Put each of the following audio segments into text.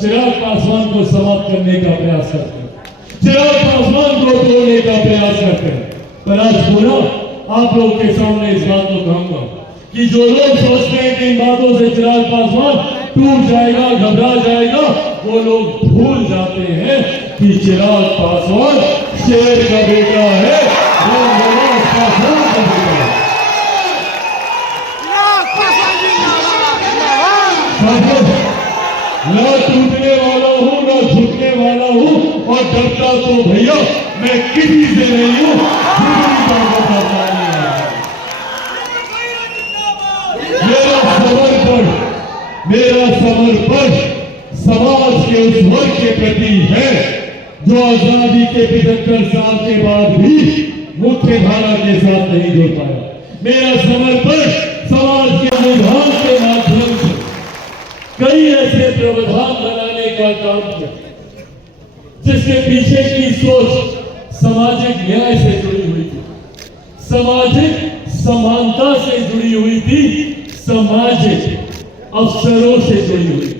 चिराग पासवान को समाप्त करने का प्रयास करते हैं, चिराग पासवान को तोड़ने का प्रयास करते हैं। पर आज पूरा आप लोग के सामने इस बात को कहूंगा कि जो लोग सोचते हैं कि इन बातों से चिराग पासवान टूट जाएगा, घबरा जाएगा, वो लोग भूल जाते हैं कि चिराग पासवान शेर का बेटा है, वो नवाज पासवान का बेटा है। न टूटने वाला हूं, न झुकने वाला हूं, और डरता तो भैया मैं किसी से नहीं हूं, मेरा समर्पण समाज के उस वर्ग के प्रति है जो आजादी के 75 साल के बाद भी मुख्य धारा के साथ नहीं जुड़ पाया। मेरा समर्पण समाज के संविधान के माध्यम से कई ऐसे प्रावधान बनाने का काम किया जिसके पीछे की सोच सामाजिक न्याय से जुड़ी हुई थी, सामाजिक समानता से जुड़ी हुई थी, सामाजिक अवसरों से जुड़ी हुई थी,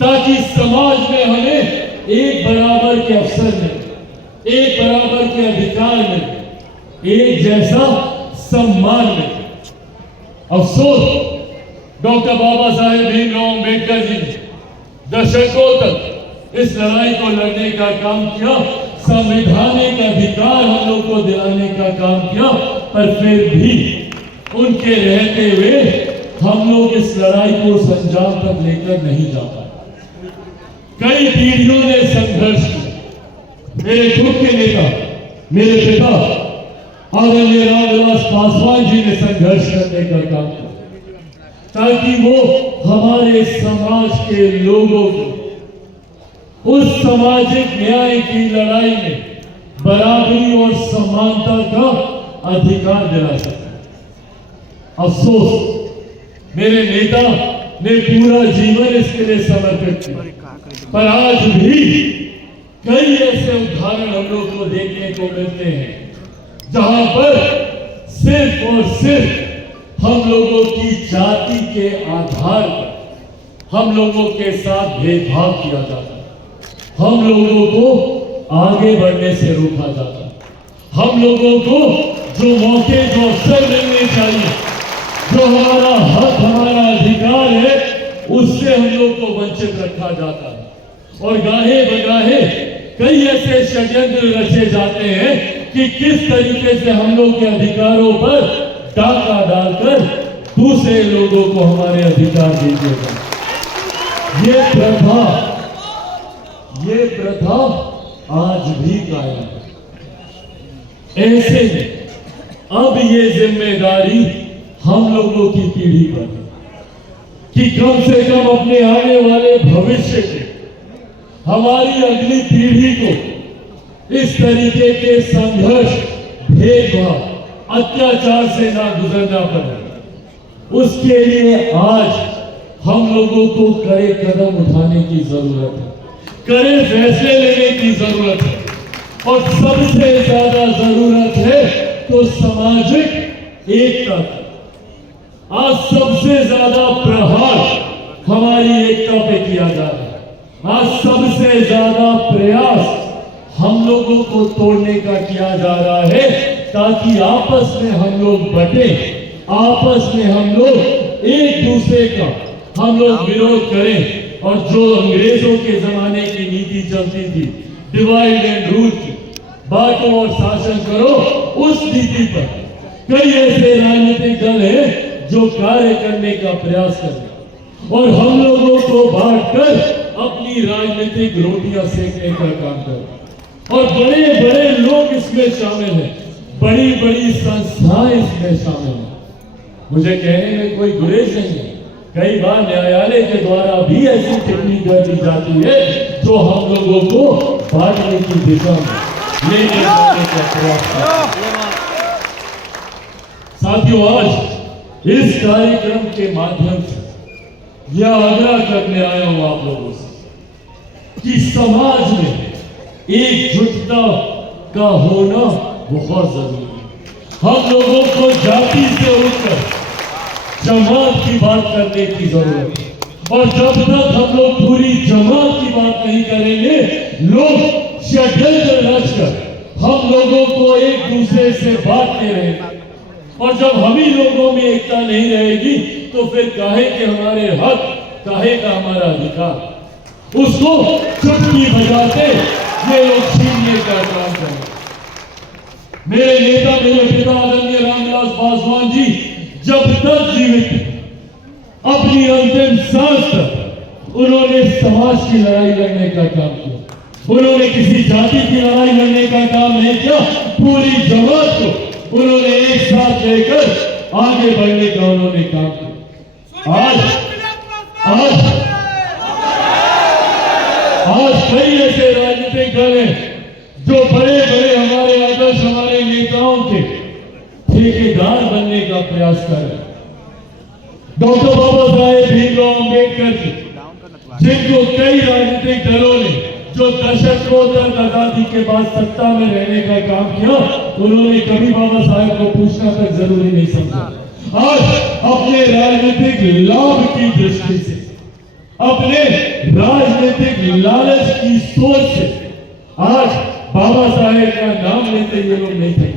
ताकि समाज में हमें एक बराबर के अवसर मिले, एक बराबर के अधिकार मिले, एक जैसा सम्मान मिले। अफसोस डॉक्टर बाबा साहेब भीमराव अम्बेडकर जी ने दशकों तक इस लड़ाई को लड़ने का काम किया, संवैधानिक अधिकार हम लोग को दिलाने का काम किया, पर फिर भी उनके रहते हुए हम लोग इस लड़ाई को संजाम तक लेकर नहीं जा पाए। कई पीढ़ियों ने संघर्ष किया। मेरे खुद के नेता, मेरे पिता आदरणीय रामविलास पासवान जी ने संघर्ष करने का काम किया ताकि वो हमारे समाज के लोगों को उस सामाजिक न्याय की लड़ाई में बराबरी और समानता का अधिकार दिला सके। अफसोस मेरे नेता ने पूरा जीवन इसके लिए समर्पित किया, पर आज भी कई ऐसे उदाहरण हम लोग को देखने को मिलते हैं जहां पर सिर्फ और सिर्फ हम लोगों की जाति के आधार पर हम लोगों के साथ भेदभाव किया जाता है, हम लोगों को आगे बढ़ने से रोका जाता है, हम लोगों को जो मौके, जो अवसर मिलने चाहिए, जो हमारा हक, हमारा अधिकार है, उससे हम लोग को वंचित रखा जाता है। और गाहे बगाहे कई ऐसे षड्यंत्र रचे जाते हैं कि किस तरीके से हम लोग के अधिकारों पर डाका डालकर दूसरे लोगों को हमारे अधिकार दीजिएगा। ये प्रथा आज भी कायम है। ऐसे में अब ये जिम्मेदारी हम लोगों की पीढ़ी पर कि कम से कम अपने आने वाले भविष्य के, हमारी अगली पीढ़ी को इस तरीके के संघर्ष, भेदभाव, अत्याचार से ना गुजरना पड़े, उसके लिए आज हम लोगों को कड़े कदम उठाने की जरूरत है, कड़े फैसले लेने की जरूरत है, और सबसे ज्यादा जरूरत है तो सामाजिक एकता की। आज सबसे ज्यादा प्रहार हमारी एकता पे किया जा रहा है, आज सबसे ज्यादा प्रयास हम लोगों को तोड़ने का किया जा रहा है ताकि आपस में हम लोग बटे, आपस में हम लोग एक दूसरे का हम लोग विरोध करें। और जो अंग्रेजों के जमाने की नीति चलती थी, डिवाइड एंड रूल की, बांटो और शासन करो, उस नीति पर कई ऐसे राजनीतिक दल हैं जो कार्य करने का प्रयास कर रहे हैं और हम लोगों को बांटकर अपनी राजनीतिक रोटियां सेकने का काम कर रहे हैं। और बड़े बड़े लोग इसमें शामिल हैं, बड़ी बड़ी संस्थाएं इसमें शामिल हैं। मुझे कहने में कोई गुरेज नहीं है, कई बार न्यायालय के द्वारा भी ऐसी टिप्पणी कर दी जाती है जो हम लोगों को बांटने की दिशा में ले जाने का प्रयास करती है। साथियों, आज इस कार्यक्रम के माध्यम से यह आग्रह करने आया हूं आप लोगों से कि समाज में एकजुटता का होना बहुत जरूरी है। हम लोगों को जाति से उठकर जमात की बात करने की जरूरत है, और जब तक हम लोग पूरी जमात की बात नहीं करेंगे, लोग षड्यंत्र रचकर हम लोगों को एक दूसरे से बांटते रहेंगे। और जब हम ही लोगों में एकता नहीं रहेगी तो फिर काहे के हमारे हक, काहे का हमारा अधिकार, उसको चुटकी बजाते ये लोग छीनने का काम करें। मेरे नेता, मेरे पिता आदरणीय रामविलास पासवान जी जब तक जीवित थे, अपनी अंतिम सांस तक उन्होंने समाज की लड़ाई लड़ने का काम किया। उन्होंने किसी जाति की लड़ाई लड़ने का काम नहीं किया, पूरी जमात को उन्होंने एक साथ लेकर आगे बढ़ने का उन्होंने काम किया। आज कई ऐसे राजनीतिक दल हैं जो बड़े बड़े हमारे आदर्श, हमारे नेताओं के ठेकेदार बनने का प्रयास कर रहे हैं। डॉक्टर बाबा साहेब भीमराव अंबेडकर जी, जिनको कई राजनीतिक दलों ने जो दशकों तक आजादी के बाद सत्ता में रहने का काम किया, उन्होंने कभी बाबा साहेब को पूछना तक जरूरी नहीं समझा। आज अपने राजनीतिक लाभ की दृष्टि से, अपने राजनीतिक लालच की सोच से आज बाबा साहेब का नाम लेते ये लोग नहीं थे।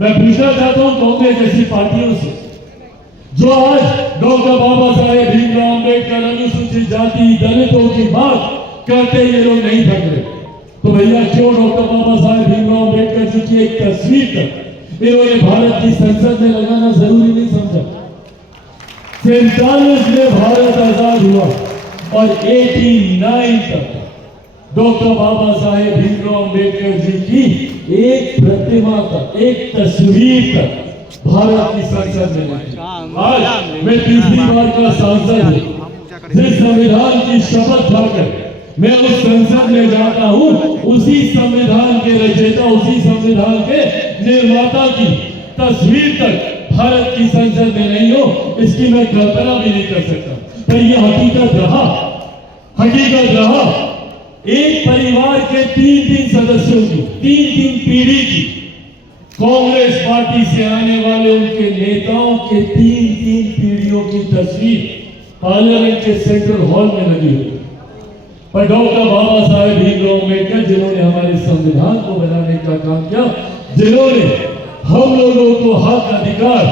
मैं पूछना चाहता हूं कांग्रेस जैसी पार्टियों से, जो आज डॉक्टर बाबा साहेब भीमराव अंबेडकर, अनुसूचित जाति, दलितों की बात करते ये लोग नहीं थक रहे, तो भैया क्यों डॉक्टर बाबा साहेब भीमराव अंबेडकर जी की एक तस्वीर तक इन्होंने भारत की संसद में लगाना जरूरी नहीं समझा। 47 में भारत आजाद हुआ और 89 तक डॉक्टर बाबा साहेब भीमराव अंबेडकर जी की एक प्रतिमा तक, एक तस्वीर तक भारत की संसद में नहीं। आज मैं तीसरी बार का सांसद हूं, जिस संविधान की शपथ खाकर मैं उस संसद में जाता हूं, उसी संविधान के रचयिता, उसी संविधान के निर्माता की तस्वीर तक भारत की संसद में नहीं हो, इसकी मैं कल्पना भी नहीं कर सकता। पर यह हकीकत रहा, हकीकत रहा। एक परिवार के 3 सदस्यों की, 3 पीढ़ी की कांग्रेस पार्टी से आने वाले उनके नेताओं के 3 पीढ़ियों की तस्वीर पार्लियामेंट के सेंट्रल हॉल में लगी हुई। पर डॉक्टर बाबा साहेब भीमराव अंबेडकर, जिन्होंने हमारे संविधान को बनाने का काम किया, जिन्होंने हम लोगों को हक, अधिकार,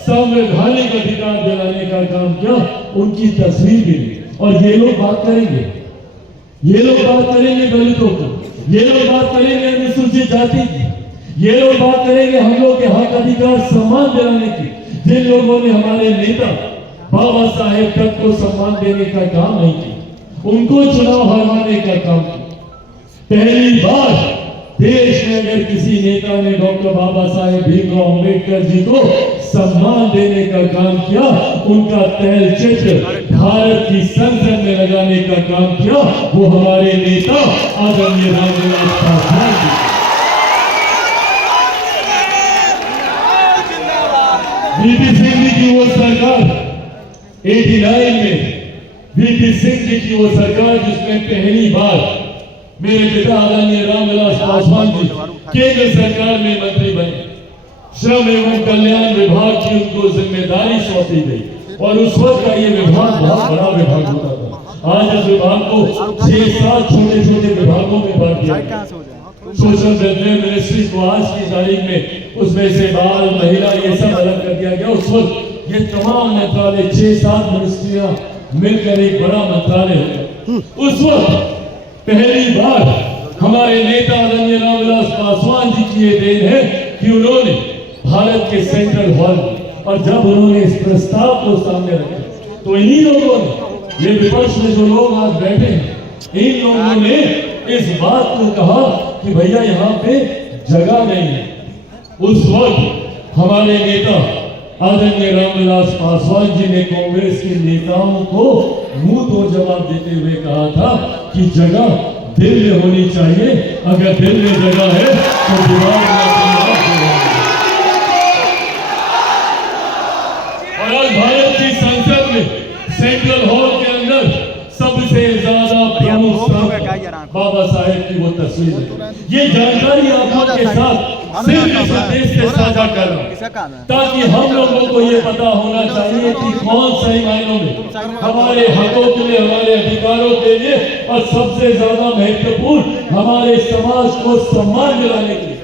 संवैधानिक अधिकार दिलाने का काम किया, उनकी तस्वीर भी नहीं। और ये लोग बात करेंगे, ये लोग बात करेंगे दलितों को, ये लोग बात करेंगे अनुसूचित जाति की, ये लोग बात करेंगे हम लोग के हक, अधिकार, सम्मान दिलाने की। जिन लोगों ने हमारे नेता बाबा साहेब तक को सम्मान देने का काम नहीं किया, उनको चुनाव हरवाने का काम किया। पहली बार देश में अगर किसी नेता ने डॉक्टर बाबा साहेब भीमराव अंबेडकर जी को सम्मान देने का काम किया, उनका तैल चित्र भारत की संसद में लगाने का काम किया, वो हमारे नेता आदरणीय रामविलास पासवान जी। वीपी सिंह जी की वो सरकार 89 में, वीपी सिंह जी की वो सरकार जिसमें पहली बार मेरे पिता आदरणीय रामविलास पासवान जी केंद्र सरकार में मंत्री बने, श्रम एवं कल्याण विभाग की उनको जिम्मेदारी सौंपी गई। और उस वक्त का ये विभाग बहुत बड़ा विभाग होता था। आज इस विभाग को 6-7 छोटे विभागों में बांट दिया गया। सोशल वेलफेयर मिनिस्ट्री को आज की तारीख में उसमें से बाल, महिला, ये सब अलग कर दिया गया। उस वक्त ये तमाम मंत्रालय, 6-7 मिनिस्ट्रियां मिलकर एक बड़ा मंत्रालय होता। उस वक्त पहली बार हमारे नेता आदरणीय रामविलास पासवान जी की ये देन है कि उन्होंने भारत के सेंट्रल हॉल में, और जब उन्होंने इस प्रस्ताव को सामने रखा, तो इन्हीं लोगों ने, ये विपक्ष में जो लोग आज बैठे हैं, इन लोगों ने इस बात को कहा कि भैया यहाँ पे जगह नहीं है। उस वक्त हमारे नेता आदरणीय रामविलास पासवान जी ने कांग्रेस के नेताओं को मुंह तोड़ जवाब देते हुए कहा था कि जगह दिल में होनी चाहिए, अगर दिल में जगह है तो दीवार में। और आज भारत की संसद में सेंट्रल हॉल के अंदर सबसे ज्यादा प्रमुख बाबा साहेब की वो तस्वीर है। ये जानकारी आप लोग के साथ सिर्फ इस देश से साझा कर रहा हूं ताकि हम लोगों को ये पता होना चाहिए कि कौन सही मायनों में हमारे हकों के लिए, हमारे अधिकारों के लिए और सबसे ज्यादा महत्वपूर्ण हमारे समाज को सम्मान दिलाने के लिए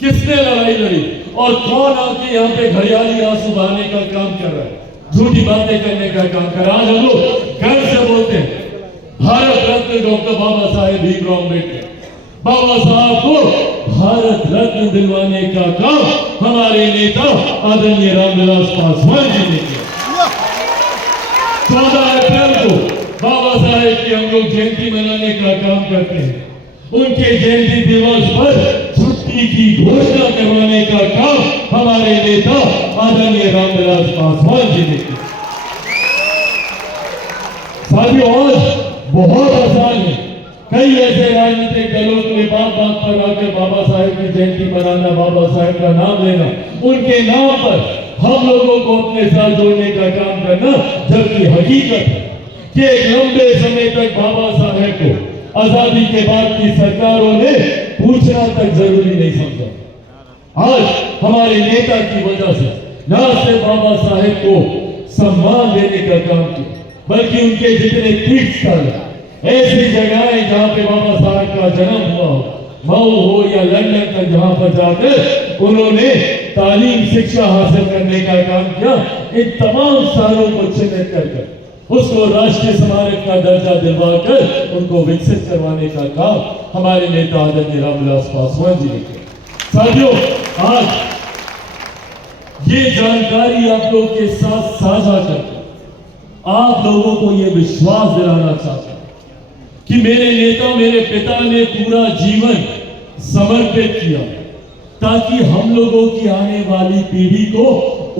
किसने लड़ाई लड़ी और कौन आके यहाँ पे घड़ियाली आंसू बहाने का काम कर रहा है, झूठी बातें करने का काम कर रहा है। आज हम लोग गर्व से बोलते हैं भारत रत्न डॉक्टर बाबा साहेब भीमराव अम्बेडकर, बाबा साहब को भारत रत्न दिलवाने का काम हमारे नेता आदरणीय रामविलास पासवान जी ने किया। 14 अप्रैल को बाबा साहेब की हम लोग जयंती मनाने का काम करते हैं। उनके जयंती दिवस पर छुट्टी की घोषणा करवाने का काम हमारे नेता आदरणीय रामविलास पासवान जी ने किया। साथियों, आज बहुत आसान है कई ऐसे राजनीतिक दलों के बात पर आकर बाबा साहेब की जयंती मनाना, बाबा साहेब का नाम लेना, उनके नाम पर हम लोगों को अपने साथ जोड़ने का काम करना, जबकि हकीकत है कि एक लंबे समय तक बाबा साहेब को आजादी के बाद की सरकारों ने पूछना तक जरूरी नहीं समझा। आज हमारे नेता की वजह से न सिर्फ बाबा साहेब को सम्मान देने का काम किया, बल्कि उनके जितने तीर्थ स्थल, ऐसी जगहें जहां पे बाबा साहब का जन्म हुआ हो, मऊ हो या लंदन तक, जहां पर जाकर उन्होंने तालीम शिक्षा हासिल करने का काम किया, इन तमाम स्थानों को चिन्हित कर उसको राष्ट्रीय स्मारक का दर्जा दिलवाकर उनको विकसित करवाने का काम हमारे नेता आदरणीय रामविलास पासवान जी ने किया। साथियों, आज ये जानकारी आप लोगों के साथ साझा करके आप लोगों को ये विश्वास दिलाना चाहता हूं कि मेरे नेता, मेरे पिता ने पूरा जीवन समर्पित किया ताकि हम लोगों की आने वाली पीढ़ी को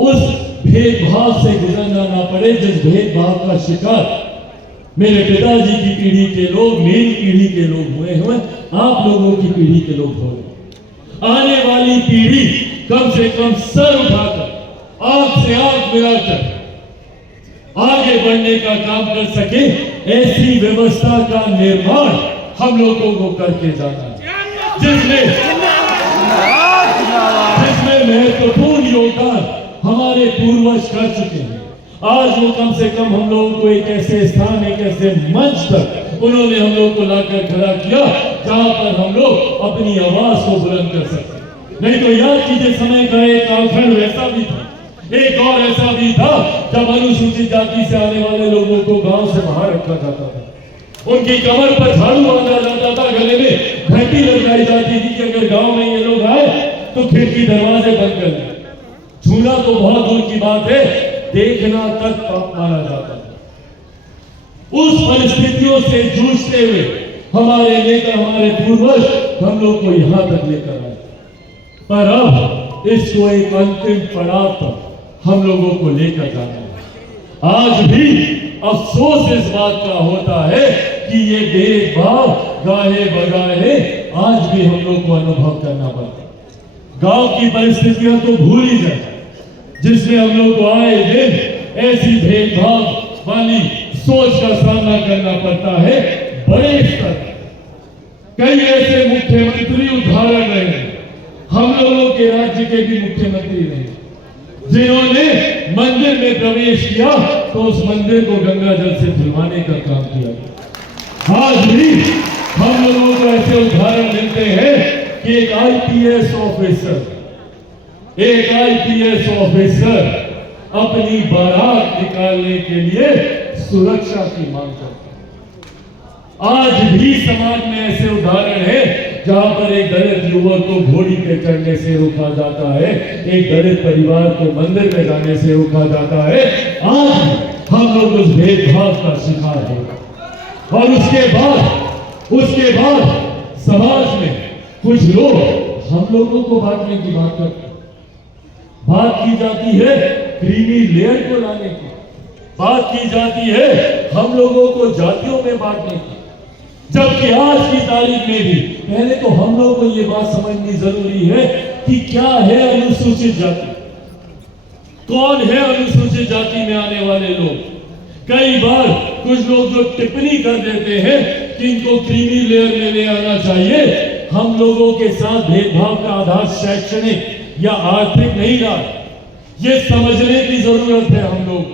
उस भेदभाव से गुजरना ना पड़े जिस भेदभाव का शिकार मेरे पिताजी की पीढ़ी के लोग, मेरी पीढ़ी के लोग हुए, आप लोगों की पीढ़ी के लोग हुए। आने वाली पीढ़ी कम से कम सर उठाकर, आंख से आंख मिलाकर आगे बढ़ने का काम कर सके, ऐसी व्यवस्था का निर्माण हम लोगों को करके जाना है, जिसमें महत्वपूर्ण योगदान हमारे पूर्वज कर चुके हैं। आज वो कम से कम हम लोगों को एक ऐसे स्थान, एक ऐसे मंच तक उन्होंने हम लोग को लाकर खड़ा किया जहां पर हम लोग अपनी आवाज को बुलंद कर सकते। नहीं तो याद कीजिए, समय का एक कालखंड वैसा भी था, एक और ऐसा भी था जब अनुसूचित जाति से आने वाले लोगों को गांव से बाहर रखा जाता था, उनकी कमर पर झाड़ू बांधा जाता था, गले में घंटी लगाई जाती थी कि अगर गांव में ये लोग आए तो खिड़की दरवाजे बंद कर दें। छूना तो बहुत दूर की बात है, देखना तक पाप माना जाता है। उस परिस्थितियों से जूझते हुए हमारे नेता, हमारे पूर्वज हम लोग को यहां तक लेकर आए, पर अब इसको एक अंतिम पड़ाव पर हम लोगों को लेकर जाना है। आज भी अफसोस इस बात का होता है कि ये भेदभाव गाहे बगाहे आज भी हम लोग को अनुभव करना पड़ता है। गांव की परिस्थितियां तो भूल ही जाए जिसमें हम लोग को आए दिन ऐसी भेदभाव वाली सोच का सामना करना पड़ता है। बड़े स्तर कई ऐसे मुख्यमंत्री उदाहरण रहे, हम लोगों के राज्य के भी मुख्यमंत्री रहे, जिन्होंने मंदिर में प्रवेश किया तो उस मंदिर को गंगा जल से धुलवाने का काम किया। आज भी हम लोगों को ऐसे उदाहरण मिलते हैं कि एक आईपीएस ऑफिसर अपनी बारात निकालने के लिए सुरक्षा की मांग करता है। आज भी समाज में ऐसे उदाहरण है जहां पर एक दलित युवक को घोड़ी पे चढ़ने से रोका जाता है, एक दलित परिवार को मंदिर में जाने से रोका जाता है। आज हम लोग उस भेदभाव का शिकार हैं और उसके बाद समाज में कुछ लोग हम लोगों को बांटने की बात करते हैं। बात की जाती है क्रीमी लेयर को लाने की, बात की जाती है हम लोगों को जातियों में बांटने की, जबकि आज की तारीख में भी पहले तो हम लोगों को ये बात समझनी जरूरी है कि क्या है अनुसूचित जाति, कौन है अनुसूचित जाति में आने वाले लोग। कई बार कुछ लोग जो टिप्पणी कर देते हैं कि इनको क्रीमी लेयर में ले आना चाहिए, हम लोगों के साथ भेदभाव का आधार शैक्षणिक या आर्थिक नहीं रहा। ये समझने की जरूरत है हम लोग।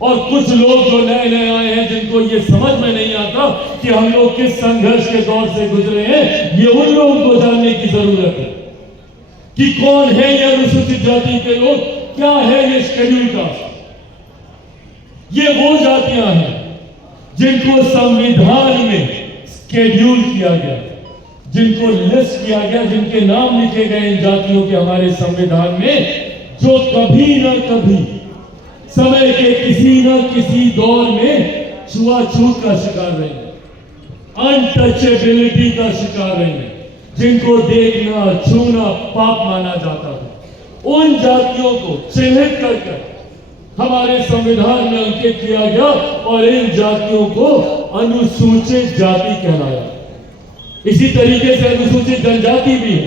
और कुछ लोग जो नए नए आए हैं जिनको ये समझ में नहीं आता कि हम लोग किस संघर्ष के दौर से गुजरे हैं, ये उन लोगों को जानने की जरूरत है कि कौन है ये अनुसूचित जाति के लोग, क्या है ये शेड्यूल कास्ट। ये वो जातियां हैं जिनको संविधान में शेड्यूल किया गया, जिनको लिस्ट किया गया, जिनके नाम लिखे गए इन जातियों के हमारे संविधान में, जो कभी ना कभी समय के किसी न किसी दौर में छुआछूत का शिकार रहे, अनटचेबिलिटी का शिकार रहे, जिनको देखना छूना पाप माना जाता है। उन जातियों को चिन्हित कर हमारे संविधान में अंकित किया गया और इन जातियों को अनुसूचित जाति कहलाया। इसी तरीके से अनुसूचित जनजाति भी है,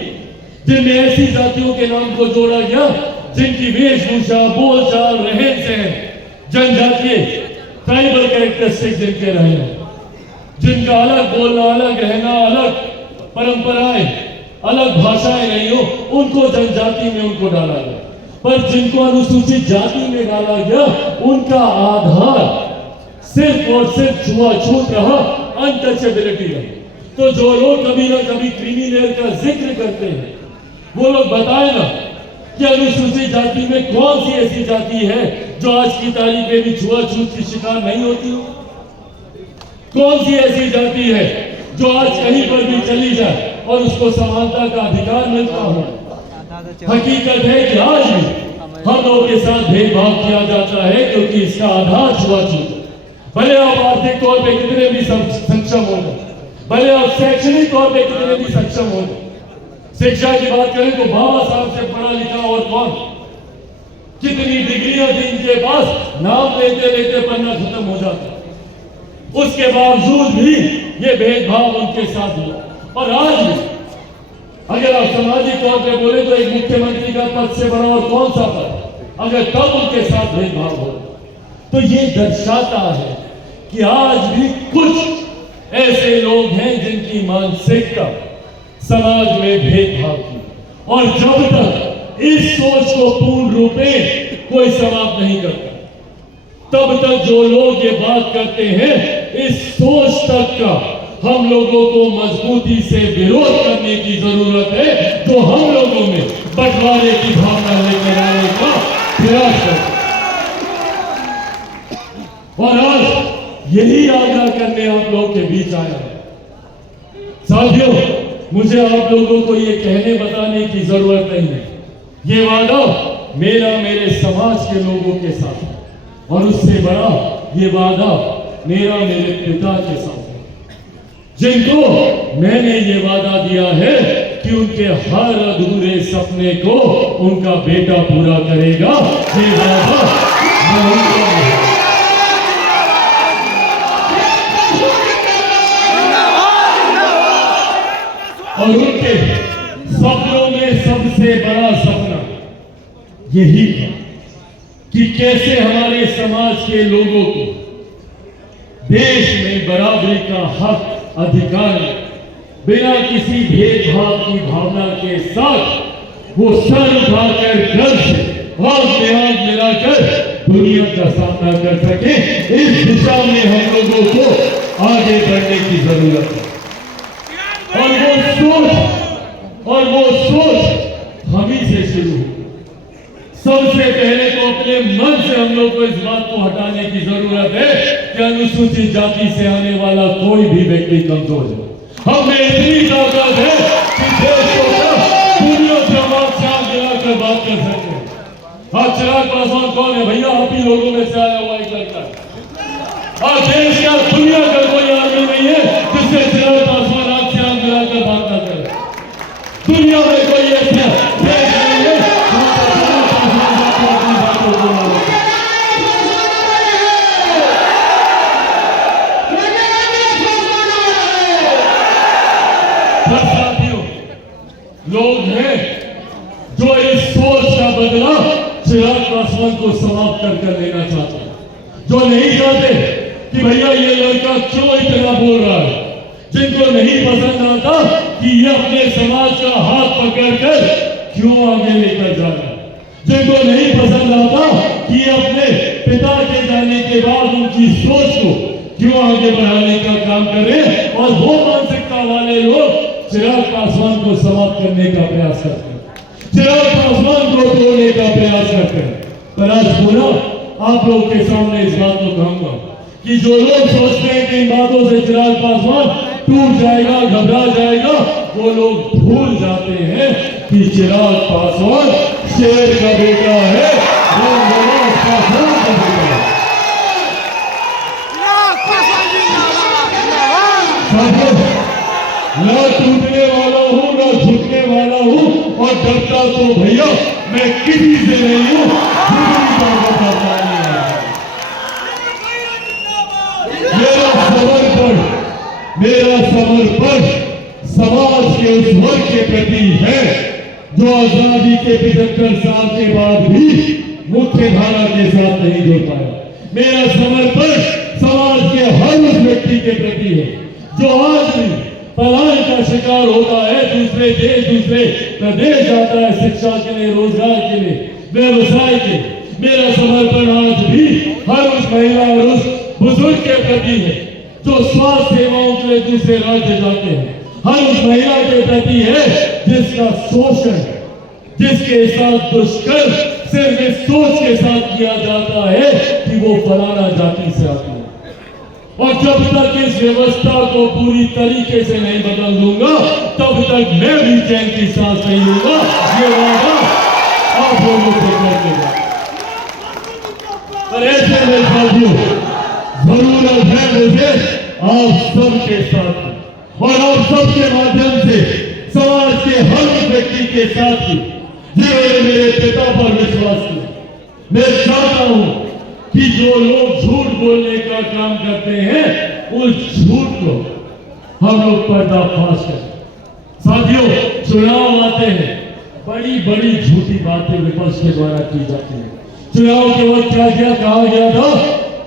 जिनमें ऐसी जातियों के नाम को जोड़ा गया जिनकी वेशभूषा, बोलचाल, रहन सहन जनजातीय ट्राइबल कैरेक्टरिस्टिक जिनके रहे हैं, जिनका अलग बोलना, अलग रहना, अलग परंपराएं, अलग भाषाएं नहीं हो, उनको जनजाति में उनको डाला गया। पर जिनको अनुसूचित जाति में डाला गया, उनका आधार सिर्फ और सिर्फ छुआछूत रहा, अनटचेबिलिटी रही। तो जो लोग कभी ना कभी क्रीमी लेयर का जिक्र करते हैं, वो लोग बताए ना कि अनुसूचित जाति में कौन सी ऐसी जाति है जो आज की तारीख में भी छुआछूत की शिकार नहीं होती हो? कौन सी ऐसी जाति है जो आज कहीं पर भी चली जाए और उसको समानता का अधिकार मिलता हो? हकीकत है कि आज भी हम लोगों के साथ भेदभाव किया जाता है, क्योंकि इसका आधार छुआछूत है। भले आप आर्थिक तौर पे कितने भी सक्षम हो, भले आप शैक्षणिक तौर पे कितने भी सक्षम हो, शिक्षा की बात करें तो बाबा साहब से पढ़ा लिखा और कौन, कितनी डिग्रियां थी इनके पास, नाम लेते लेते पन्ना खत्म हो जाता। उसके बावजूद भी ये भेदभाव उनके साथ हुआ। और आज भी अगर आप सामाजिक तौर पे बोले तो एक मुख्यमंत्री का पद से बड़ा और कौन सा पद, अगर तब उनके साथ भेदभाव हो, तो ये दर्शाता है कि आज भी कुछ ऐसे लोग हैं जिनकी मानसिकता समाज में भेदभाव की, और जब तक इस सोच को पूर्ण रूप में कोई समाप्त नहीं करता, तब तक जो लोग ये बात करते हैं, इस सोच तक का हम लोगों को मजबूती से विरोध करने की जरूरत है, जो हम लोगों में बंटवारे की भावना लेकर आने का प्रयास करते। और आज यही आग्रह करने आप लोगों के बीच आया है। साथियों, मुझे आप लोगों को ये कहने बताने की जरूरत नहीं है, ये वादा मेरा मेरे समाज के लोगों के साथ है, और उससे बड़ा ये वादा मेरा मेरे पिता के साथ है, जिनको मैंने ये वादा दिया है कि उनके हर अधूरे सपने को उनका बेटा पूरा करेगा। ये वादा मैं उनका है। और उनके सपनों में सबसे बड़ा सपना यही था कि कैसे हमारे समाज के लोगों को देश में बराबरी का हक, अधिकार, बिना किसी भेदभाव की भावना के साथ वो सर उठाकर गर्व से और देहात मिलाकर दुनिया का सामना कर सके। इस दिशा में हम लोगों को आगे बढ़ने की जरूरत है, और वो सोच हम ही से शुरू हो। सबसे पहले तो अपने मन से हम लोग को इस बात को हटाने की जरूरत है कि अनुसूचित जाति से आने वाला कोई भी व्यक्ति कमजोर है। हम में इतनी ताकत है कि देश को दुनिया से आग दिलाकर बात कर सकते हैं। हाँ, चिराग पासवान कौन है भैया? आप ही लोगों में से आया हुआ एक लड़का है। और देश का दुनिया का कोई आदमी नहीं है जिससे चिराग पासवान आग से आग दिलाकर बात न करे। दुनिया में कोई ऐसा देश नहीं है लोग हैं जो इस सोच का बदला चिराग पासवान को समाप्त कर लेना चाहते हैं, जो नहीं चाहते कि भैया ये लड़का क्यों इतना बोल रहा है, जिनको नहीं पसंद आता कि ये अपने समाज का हाथ पकड़कर क्यों आगे लेकर जा रहा है, जिनको नहीं पसंद आता कि ये अपने पिता के जाने के बाद उनकी सोच को क्यों आगे बढ़ाने का काम करे, और वो मानसिकता वाले लोग चिराग पासवान को समाप्त करने का प्रयास करते हैं, चिराग पासवान को तोड़ने का प्रयास करते हैं। पर आज पूरा आप लोग के सामने इस बात को कहूंगा कि जो लोग सोचते हैं कि इन बातों से चिराग पासवान टूट जाएगा, घबरा जाएगा, वो लोग भूल जाते हैं कि चिराग पासवान शेर का बेटा है, वो उसका खून का बेटा है। न टूटने वाला हूं, न झुकने वाला हूं, और डरता तो भैया मैं किसी से नहीं हूं, मेरा समर्पण समाज के उस वर्ग के प्रति है जो आजादी के 75 साल के बाद भी मुख्य धारा के साथ नहीं जुड़ पाया। मेरा समर्पण समाज के हर उस व्यक्ति के प्रति है जो आज भी पलायन का शिकार होता है, दूसरे देश दूसरे प्रदेश जाता है शिक्षा के लिए, रोजगार के लिए, व्यवसाय के। मेरा समर्पण आज भी हर उस महिला और उस बुजुर्ग के प्रति है जो स्वास्थ्य सेवाओं के लिए दूसरे राज्य जाते हैं, हर उस महिला के प्रति है जिसका शोषण, जिसके साथ दुष्कर्म सिर्फ इस सोच के साथ किया जाता है कि वो फलाना जाति से आती है। और जब तक इस व्यवस्था को पूरी तरीके से नहीं बदल दूंगा तब तक मैं भी चैन की सांस नहीं लूंगा। ये वादा आप लोगों से करके पर ऐसे में साथियों जरूरत है मुझे आप सबके साथ और आप सबके माध्यम से समाज के हर व्यक्ति के साथ ही जिन्होंने मेरे पिता पर विश्वास किया। मैं चाहता हूं कि जो लोग झूठ बोलने का काम करते हैं उस झूठ को हम लोग पर्दाफाश करें। साथियों, चुनाव आते हैं, बड़ी बड़ी झूठी बातें विपक्ष के द्वारा की जाती है। चुनाव के वक्त क्या क्या कहा गया था?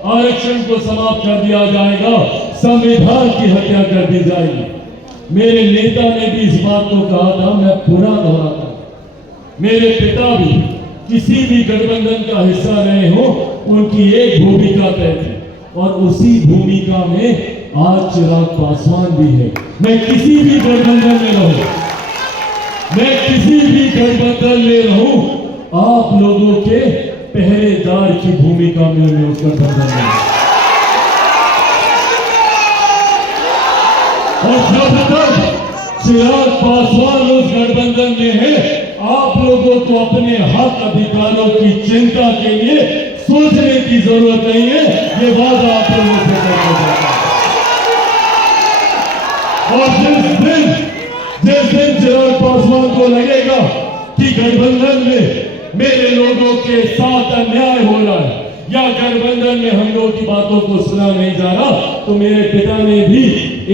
आरक्षण को समाप्त कर दिया जाएगा, संविधान की हत्या कर दी जाएगी। मेरे नेता ने भी इस बात को कहा था, मैं पूरा दोहराता हूं। मेरे पिता भी किसी भी गठबंधन का हिस्सा रहे हो, उनकी एक भूमिका तय थी और उसी भूमिका में आज चिराग पासवान भी है। मैं किसी भी गठबंधन में रहूं, मैं किसी भी गठबंधन में रहूं, आप लोगों के पहरेदार की भूमिका में मैं उस गठबंधन में। और जब तक चिराग पासवान उस गठबंधन में है, आप लोगों को अपने हक अधिकारों की चिंता के लिए सोचने की जरूरत नहीं है। ये वादा आप लोगों से करना चाहता हूं। और जिस दिन चिराग पासवान को लगेगा कि गठबंधन में मेरे लोगों के साथ अन्याय हो रहा है या गठबंधन में हम लोगों की बातों को सुना नहीं जा रहा, तो मेरे पिता ने भी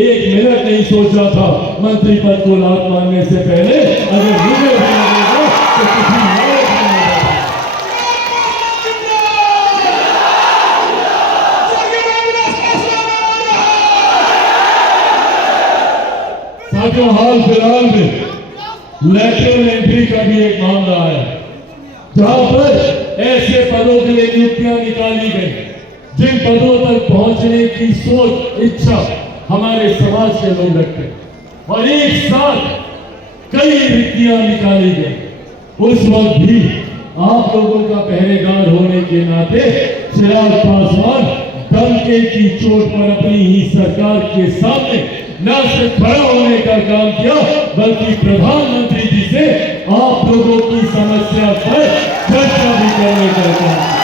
एक मिनट नहीं सोचा था मंत्री पद को लात मारने से पहले अगर मुझे लगेगा तो किसी साथियों, हाल फिलहाल में लैटरल एंट्री का भी एक मामला आया जहां पर ऐसे पदों के लिए नियुक्तियां निकाली गई जिन पदों तक पहुंचने की सोच इच्छा हमारे समाज के लोग रखते हैं और एक साथ कई रिक्तियां निकाली गई। उस वक्त भी आप लोगों का पहरेदार होने के नाते चिराग पासवान दमके की चोट पर अपनी ही सरकार के सामने न सिर्फ खड़ा होने का काम किया बल्कि प्रधानमंत्री जी से आप लोगों की समस्या पर चर्चा भी करने का काम किया।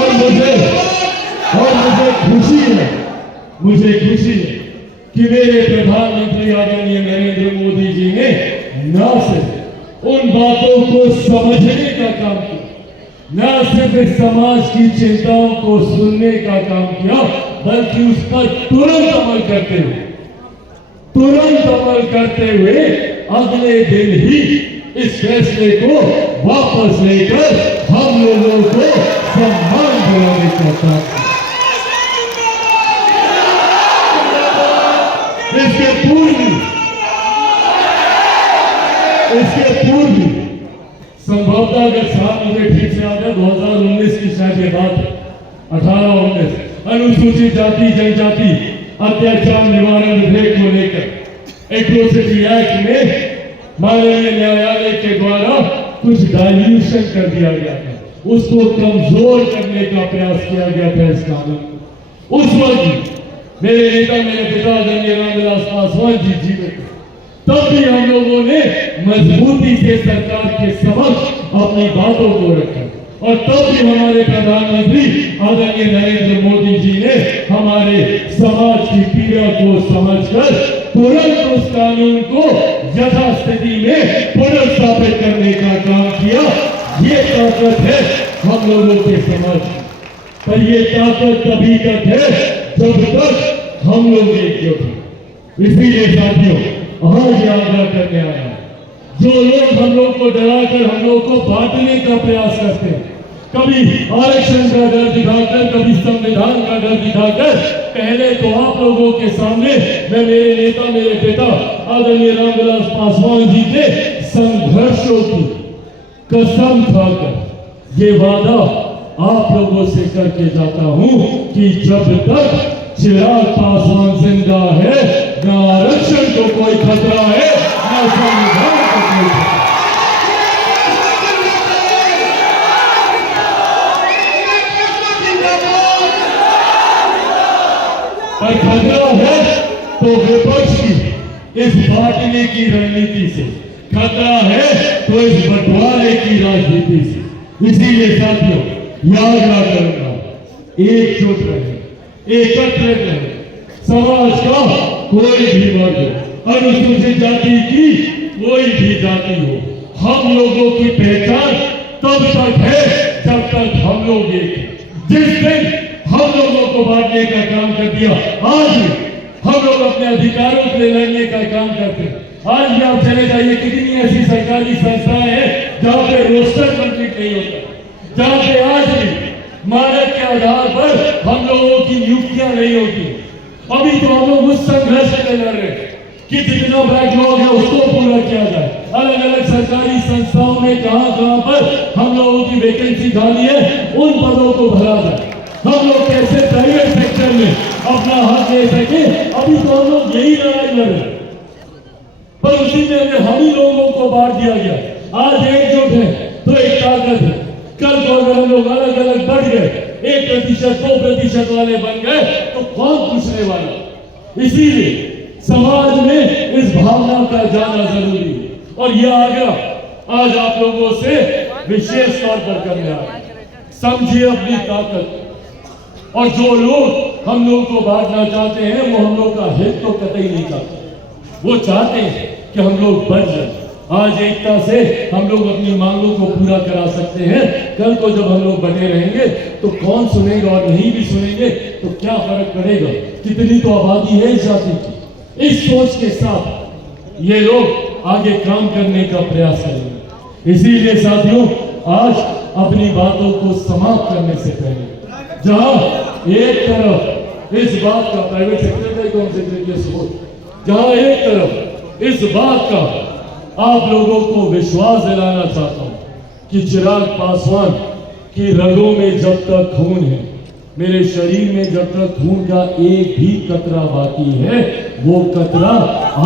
और मुझे खुशी है कि मेरे प्रधानमंत्री आदरणीय नरेंद्र मोदी जी ने न सिर्फ उन बातों को समझने का काम किया, न सिर्फ समाज की चिंताओं को सुनने का काम किया, बल्कि उस पर तुरंत अमल करते हुए अगले दिन ही इस फैसले को वापस लेकर हम लोगों को सम्मान दिलाने का काम किया। के बाद 18-19 अनुसूचित जाति जनजाति अत्याचार निवारण विधेयक को लेकर एट्रोसिटी एक्ट में माननीय न्यायालय के द्वारा कुछ डाइल्यूशन कर दिया गया था, उसको कमजोर करने का प्रयास किया गया था इस कानून। उस वक्त मेरे नेता मेरे पिता आदरणीय रामविलास पासवान जी जीवित थे, तब भी हम लोगों ने मजबूती से सरकार के समक्ष अपनी बातों को रखा और तब भी हमारे प्रधानमंत्री आदरणीय नरेंद्र मोदी जी ने हमारे समाज की पीड़ा को समझकर तुरंत उस कानून को यथास्थिति में पुनर्स्थापित करने का काम किया। ये ताकत है हम लोगों के समाज की, पर ये ताकत तभी तक है जब तक हम लोग एकजुट हैं। इसीलिए साथियों आज ये आग्रह करने आया, जो लोग हम लोग को डराकर हम लोग को बांटने का प्रयास करते हैं, कभी आरक्षण का डर दिखाकर, कभी संविधान का डर दिखाकर, पहले तो आप लोगों के सामने मैं मेरे नेता मेरे पिता आदरणीय रामविलास पासवान जी के संघर्षों की कसम खाकर ये वादा आप लोगों से करके जाता हूं कि जब तक चिराग पासवान जिंदा है, न आरक्षण को कोई खतरा है, न संविधान को कोई खतरा। पर खतरा है तो विपक्ष की इस बांटने की रणनीति से, खतरा है तो इस बंटवारे की राजनीति से। इसीलिए साथियों याद ना करूंगा, एकजुट रहे, एकत्र रहे, समाज का कोई भी वर्ग, अनुसूचित जाति की कोई भी जाति हो, हम लोगों की पहचान तब तक है जब तक हम लोग एक हैं। जिस दिन हम लोगों को बांटने का काम कर दिया, आज हम लोग अपने अधिकारों के लिए लड़ने का काम करते हैं। आज भी आप चले जाइए, कितनी ऐसी सरकारी संस्थाएं हैं जहां पे रोस्टर कंप्लीट नहीं होता, जहां पे आज भी मानक के आधार पर हम लोगों की नियुक्तियां नहीं होती। अभी तो हम लोग उस संघर्ष में लड़ रहे हैं कि जितना बैकलॉग है उसको पूरा किया जाए। अलग अलग सरकारी संस्थाओं में कहां पर हम लोगों की वैकेंसी खाली है, उन पदों को भरा जाए। हम लोग कैसे प्राइवेट सेक्टर में अपना हक दे सके, अभी तो हम लोग यही लड़ाई लड़ रहे हैं, पर उसी में हम ही लोगों को बांट दिया गया। आज एकजुट है तो एक ताकत है, कल को अगर हम लोग अलग अलग बढ़ गए, 1%, 2% वाले बन गए तो कौन पूछने वाला। इसीलिए समाज में इस भावना का जाना जरूरी है और यह आग्रह आज आप लोगों से विशेष तौर पर करने आया। समझिए अपनी ताकत, और जो लोग हम लोग को बांटना चाहते हैं वो हम लोग का हित तो कतई नहीं चाहते, वो चाहते हैं कि हम लोग बढ़ जाए। आज एकता से हम लोग अपनी मांगों को पूरा करा सकते हैं, कल को जब हम लोग बने रहेंगे तो कौन सुनेगा और नहीं भी सुनेंगे तो क्या फर्क पड़ेगा, कितनी तो आबादी है इस जाति की। इस सोच के साथ ये लोग आगे काम करने का प्रयास करेंगे। इसीलिए साथियों आज अपनी बातों को समाप्त करने से पहले, जहां एक तरफ इस बात का प्राइवेट सेक्टर का जहां एक तरफ इस बात का आप लोगों को विश्वास दिलाना चाहता हूं कि चिराग पासवान की रगों में जब तक खून है, मेरे शरीर में जब तक खून का एक भी कतरा बाकी है, वो कतरा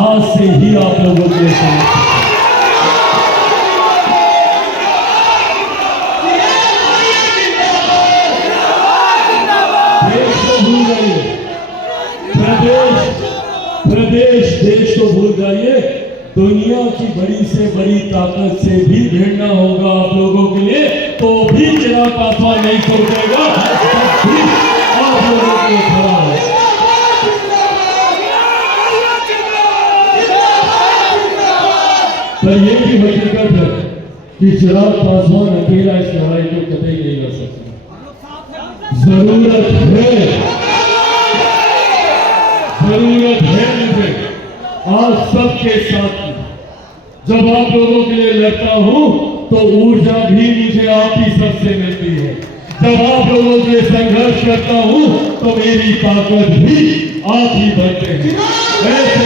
आज से ही आप लोगों के साथ प्रदेश देश को भूल जाइए, दुनिया की बड़ी से बड़ी ताकत से भी भिड़ना होगा आप लोगों के लिए, तो भी चिराग पासवान नहीं छोड़ेगा। आप लोगों को खड़ा है। पर यह भी हकीकत है कि चिराग पासवान अकेला इस लड़ाई को कतई नहीं लड़ सकता। जरूरत है मुझे आज सबके साथ। जब आप लोगों के लिए लड़ता हूं तो ऊर्जा भी मुझे आप ही सबसे मिलती है। जब आप लोगों के संघर्ष करता हूं तो मेरी ताकत भी आप ही बनते हैं। ऐसे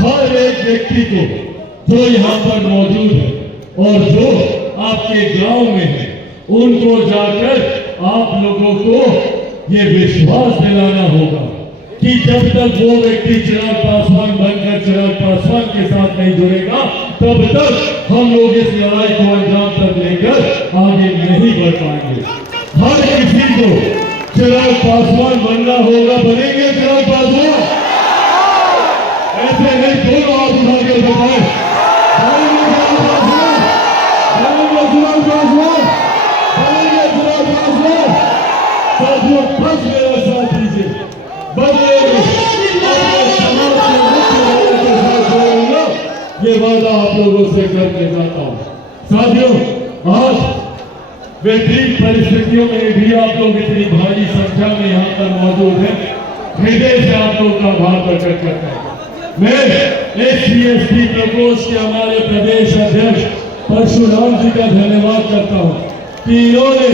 हर एक व्यक्ति को जो यहां पर मौजूद है और जो आपके गांव में है, उनको जाकर आप लोगों को ये विश्वास दिलाना होगा कि जब तक वो व्यक्ति चिराग पासवान बनकर चिराग पासवान के साथ नहीं जुड़ेगा, तब तक हम लोग इस लड़ाई को अंजाम तक लेकर आगे नहीं बढ़ पाएंगे। हर किसी को चिराग पासवान बनना होगा, बनेंगे चिराग पासवान? ऐसे नहीं, दोनों आप उठा के बताएं, बनेंगे चिराग पासवान? बनेंगे चिराग पासवान? बनेंगे चिराग पासवान? साथियों, बस मेरा साथ दीजिए, ये वादा आप लोगों से करके जाता हूं। साथियों, आज विपरीत परिस्थितियों में भी आप लोग इतनी भारी संख्या में यहाँ पर मौजूद हैं, हृदय से आप लोग का आभार प्रकट करता हूं। मैं SC/ST प्रकोष्ठ के हमारे प्रदेश अध्यक्ष परशुराम जी का धन्यवाद करता हूं कि इन्होंने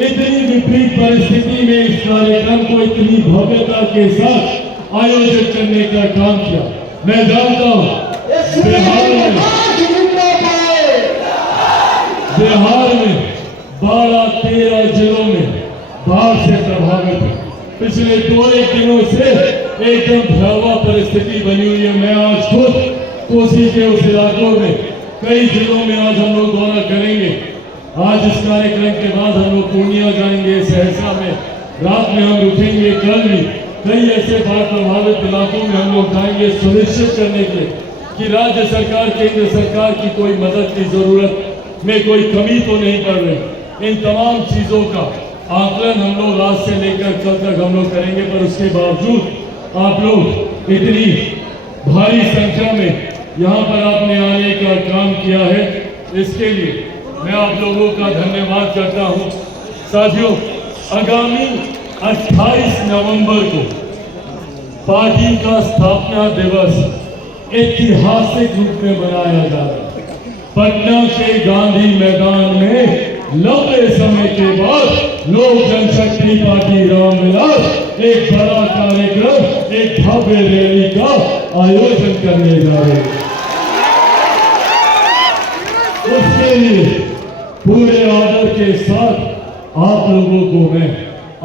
इतनी विपरीत परिस्थिति में इस कार्यक्रम को इतनी भव्यता के साथ आयोजित करने का काम किया। मैं जानता हूं बिहार में 12-13 जिलों में बाढ़ से प्रभावित है। पिछले 2-1 दिनों से एकदम भयावह परिस्थिति बनी हुई है। मैं आज खुद कोसी के उस इलाकों में कई जिलों में आज हम लोग दौरा करेंगे। आज इस कार्यक्रम के बाद हम लोग पूर्णिया जाएंगे, सहरसा में रात में हम रुकेंगे। कल भी कई ऐसे बाढ़ प्रभावित इलाकों में हम लोग जाएंगे, सुनिश्चित करने के लिए कि राज्य सरकार, केंद्र सरकार की कोई मदद की जरूरत में कोई कमी तो नहीं पड़ रही। इन तमाम चीजों का आकलन हम लोग आज से लेकर कल तक हम लोग करेंगे, पर उसके बावजूद आप लोग इतनी भारी संख्या में यहाँ पर आपने आने का काम किया है, इसके लिए मैं आप लोगों का धन्यवाद करता हूँ। साथियों, आगामी 28 नवंबर को पार्टी का स्थापना दिवस ऐतिहासिक रूप में मनाया जा रहा है। पटना के गांधी मैदान में लंबे समय के बाद लोक जनशक्ति पार्टी रामविलास एक बड़ा कार्यक्रम, एक भव्य रैली का आयोजन करने जा रहे हैं। उसके लिए पूरे आदर के साथ आप लोगों को मैं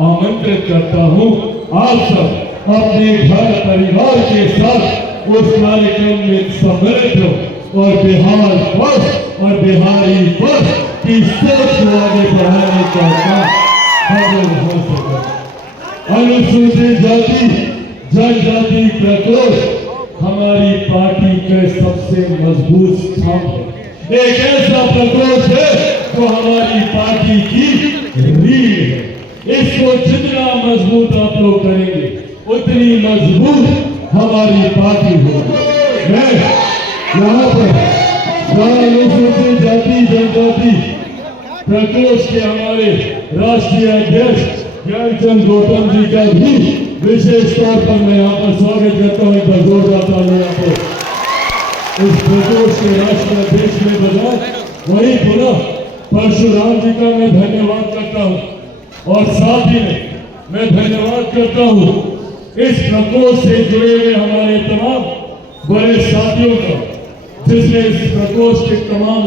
आमंत्रित करता हूं। आप सब अपने घर परिवार के साथ उस कार्यक्रम में सम्मिलित हो और बिहार फर्स्ट और बिहारी फर्स्ट की सोच को आगे बढ़ाने का काम हम लोग हो सके। अनुसूचित जाति जनजाति प्रकोष्ठ हमारी पार्टी के सबसे मजबूत स्तंभ है। एक ऐसा प्रकोष्ठ है जो हमारी पार्टी की रीढ़ है। इसको जितना मजबूत आप लोग करेंगे, उतनी मजबूत हमारी पार्टी होगी। मैं यहाँ पर अनुसूचित जाति जनजाति प्रकोष्ठ के हमारे राष्ट्रीय अध्यक्ष ज्ञानचंद गौतम जी का भी विशेष तौर पर मैं यहाँ पर स्वागत करता हूँ। एक बार जोरदार तालियां यहाँ पर इस प्रकोष्ठ के राष्ट्रीय अध्यक्ष में बजाय वही पुनः परशुराम जी का मैं धन्यवाद करता हूँ और साथ ही में मैं धन्यवाद करता हूँ इस प्रकोष्ठ से जुड़े हुए हमारे तमाम बड़े साथियों का, जिसने इस प्रकोष्ठ के तमाम